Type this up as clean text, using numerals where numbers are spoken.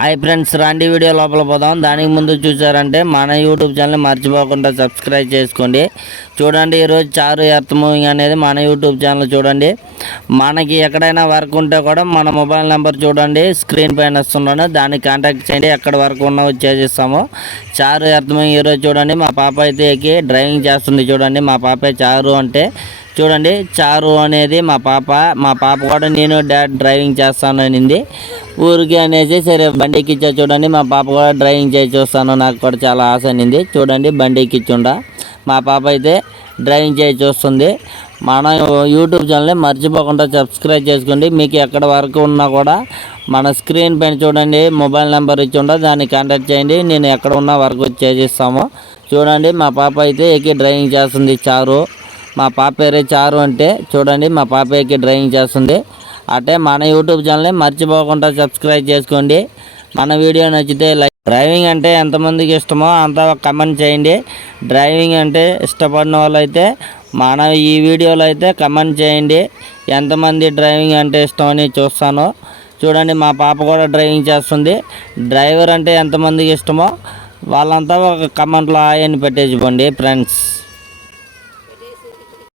Hi friends, రాండి video లోపల పోదాం. దానికి ముందు చూసారంటే మన యూట్యూబ్ ఛానల్ మర్చిపోకుండా సబ్స్క్రైబ్ చేసుకోండి. చూడండి, ఈరోజు చారు ఎర్త్ మూవింగ్ అనేది మన యూట్యూబ్ ఛానల్. చూడండి, మనకి ఎక్కడైనా వర్క్ ఉంటే కూడా మన మొబైల్ నెంబర్ చూడండి స్క్రీన్ పైన వస్తున్నాను, దాన్ని కాంటాక్ట్ చేయండి. ఎక్కడ వర్క్ ఉన్నా చేసేస్తాము. చారు ఎర్త్ మూవింగ్ ఈరోజు చూడండి, మా పాప అయితే ఎక్కి డ్రైవింగ్ చేస్తుంది. చూడండి, మా పాపే చారు అంటే. చూడండి, చారు అనేది మా పాప కూడా నేను డాడ్ డ్రైవింగ్ చేస్తాను అనింది. ఊరికి అనేసి సరే బండి ఎక్కిచ్చా. చూడండి, మా పాప కూడా డ్రైవింగ్ చేసి చూస్తాను, నాకు కూడా చాలా ఆశ అనింది. చూడండి, బండి ఎక్కించుండా మా పాప అయితే డ్రైవింగ్ చేసి చూస్తుంది. మన యూట్యూబ్ ఛానల్ని మర్చిపోకుండా సబ్స్క్రైబ్ చేసుకోండి. మీకు ఎక్కడ వరకు ఉన్నా కూడా మన స్క్రీన్ పైన చూడండి మొబైల్ నెంబర్ ఇచ్చి ఉండ, దాన్ని కాంటాక్ట్ చేయండి. నేను ఎక్కడ ఉన్నా వర్క్ వచ్చి చేసిస్తాము. చూడండి, మా పాప అయితే ఎక్కి డ్రైవింగ్ చేస్తుంది. చారు మా పాప పేరే చారు అంటే. చూడండి, మా పాప ఎక్కి డ్రైవింగ్ చేస్తుంది. అంటే మన యూట్యూబ్ ఛానల్ని మర్చిపోకుండా సబ్స్క్రైబ్ చేసుకోండి. మన వీడియో నచ్చితే లైక్. డ్రైవింగ్ అంటే ఎంతమందికి ఇష్టమో అంత కమెంట్ చేయండి. డ్రైవింగ్ అంటే ఇష్టపడిన వాళ్ళు అయితే మన ఈ వీడియోలో అయితే కమెంట్ చేయండి. ఎంతమంది డ్రైవింగ్ అంటే ఇష్టమని చూస్తాను. చూడండి, మా పాప కూడా డ్రైవింగ్ చేస్తుంది. డ్రైవర్ అంటే ఎంతమందికి ఇష్టమో వాళ్ళంతా ఒక కమెంట్లో ఆయన పెట్టేసిపోండి ఫ్రెండ్స్.